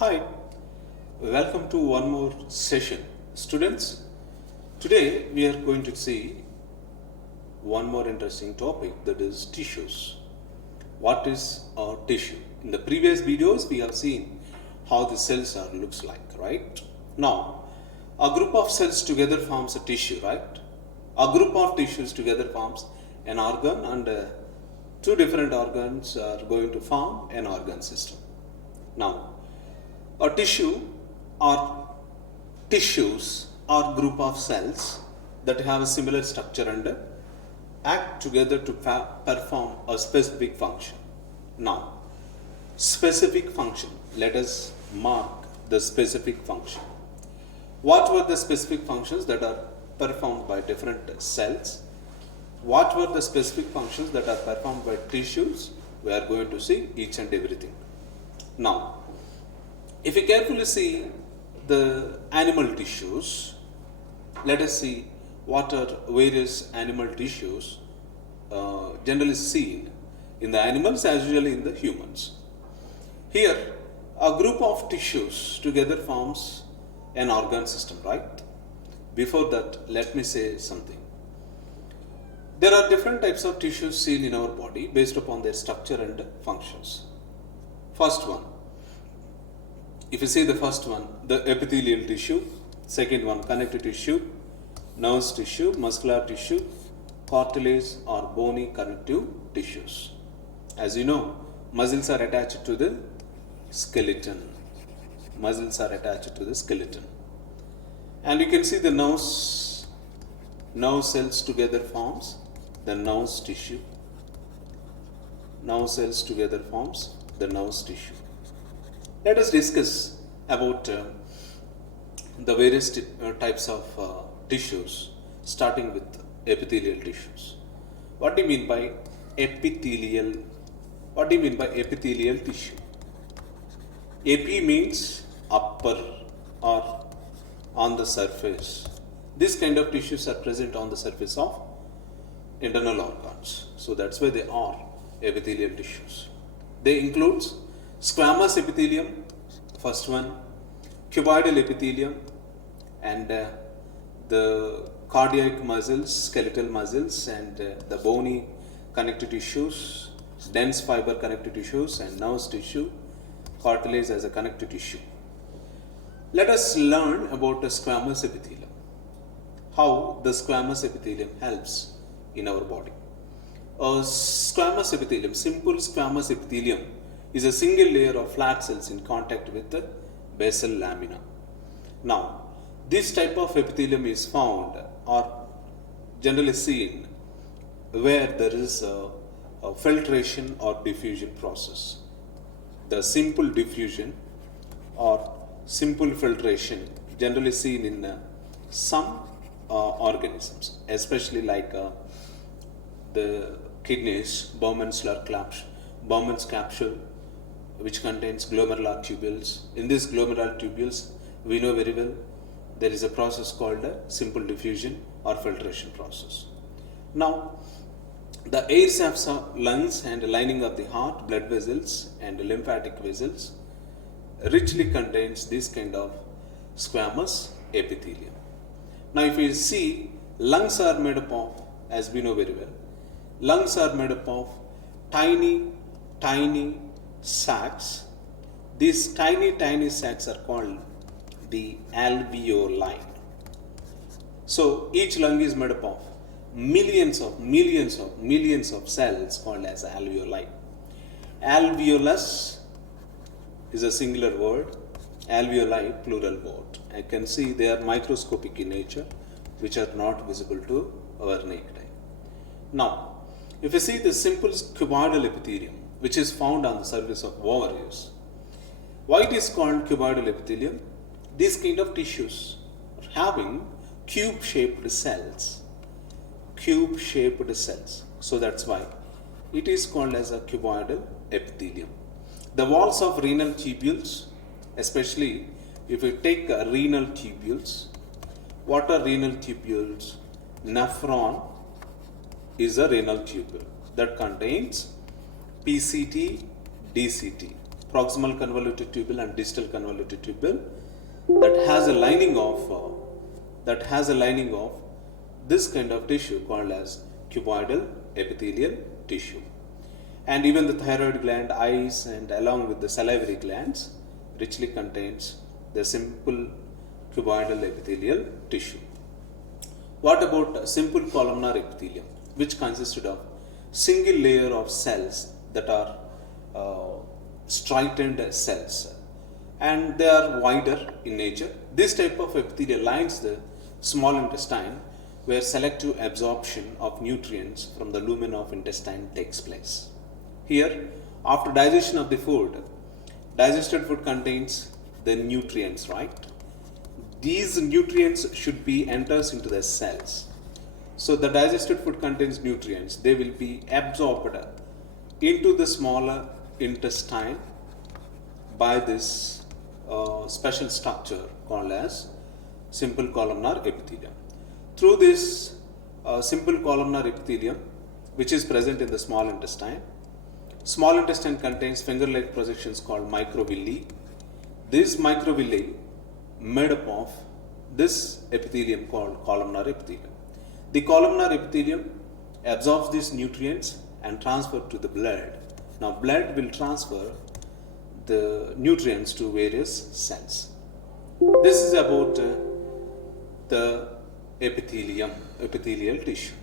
Hi, welcome to one more session. Students, today we are going to see one more interesting topic, that is tissues. What is a tissue? In the previous videos we have seen how the cells are looks like, right? Now, a group of cells together forms a tissue, right? A group of tissues together forms an organ, and two different organs are going to form an organ system. Now, a tissue or tissues are group of cells that have a similar structure and act together to perform a specific function. Now, specific function. Let us mark the specific function. What were the specific functions that are performed by different cells? What were the specific functions that are performed by tissues? We are going to see each and everything. Now, if you carefully see the animal tissues, let us see what are various animal tissues generally seen in the animals as well in the humans. Here, a group of tissues together forms an organ system, right? Before that, let me say something. There are different types of tissues seen in our body based upon their structure and functions. First one, if you see the first one, the epithelial tissue. Second one, connective tissue, nervous tissue, muscular tissue, cartilage or bony connective tissues. As you know, muscles are attached to the skeleton. Muscles are attached to the skeleton. And you can see the nerve cells together forms the nerve tissue. Nerve cells together forms the nerve tissue. Let us discuss about the various types of tissues, starting with epithelial tissues. What do you mean by epithelial? What do you mean by epithelial tissue? Epi means upper or on the surface. This kind of tissues are present on the surface of internal organs. So that's why they are epithelial tissues. They include squamous epithelium, first one, cuboidal epithelium, and the cardiac muscles, skeletal muscles, and the bony connective tissues, dense fiber connective tissues, and nerve tissue, cartilage as a connective tissue. Let us learn about the squamous epithelium, how the squamous epithelium helps in our body. A squamous epithelium, simple squamous epithelium, is a single layer of flat cells in contact with the basal lamina. Now, this type of epithelium is found or generally seen where there is a filtration or diffusion process. The simple diffusion or simple filtration generally seen in some organisms, especially like the kidneys, Bowman's capsule, which contains glomerular tubules. In these glomerular tubules, we know very well there is a process called a simple diffusion or filtration process. Now, the air sacs of lungs and lining of the heart, blood vessels and lymphatic vessels richly contains this kind of squamous epithelium. Now, if you see, lungs are made up of, as we know very well, lungs are made up of tiny sacs. These tiny sacs are called the alveoli. So each lung is made up of millions of cells called as alveoli. Alveolus is a singular word, alveoli plural word. I can see they are microscopic in nature, which are not visible to our naked eye. Now, if you see the simple cuboidal epithelium, which is found on the surface of ovaries. Why it is called cuboidal epithelium? These kind of tissues are having cube-shaped cells. So that's why it is called as a cuboidal epithelium. The walls of renal tubules, especially if you take renal tubules, what are renal tubules? Nephron is a renal tubule that contains PCT, DCT. proximal convoluted tubule and distal convoluted tubule that has a lining of this kind of tissue called as cuboidal epithelial tissue. And even the thyroid gland, eyes, and along with the salivary glands richly contains the simple cuboidal epithelial tissue. What about simple columnar epithelium, which consisted of single layer of cells that are straightened cells, and they are wider in nature. This type of epithelium lines the small intestine, where selective absorption of nutrients from the lumen of intestine takes place. Here, after digestion of the food, digested food contains the nutrients, right? These nutrients should be enters into the cells. So the digested food contains nutrients. They will be absorbed into the smaller intestine by this special structure called as simple columnar epithelium. Through this simple columnar epithelium, which is present in the small intestine contains finger-like projections called microvilli. These microvilli made up of this epithelium called columnar epithelium. The columnar epithelium absorbs these nutrients and transfer to the blood. Now blood will transfer the nutrients to various cells. This is about the epithelial tissue.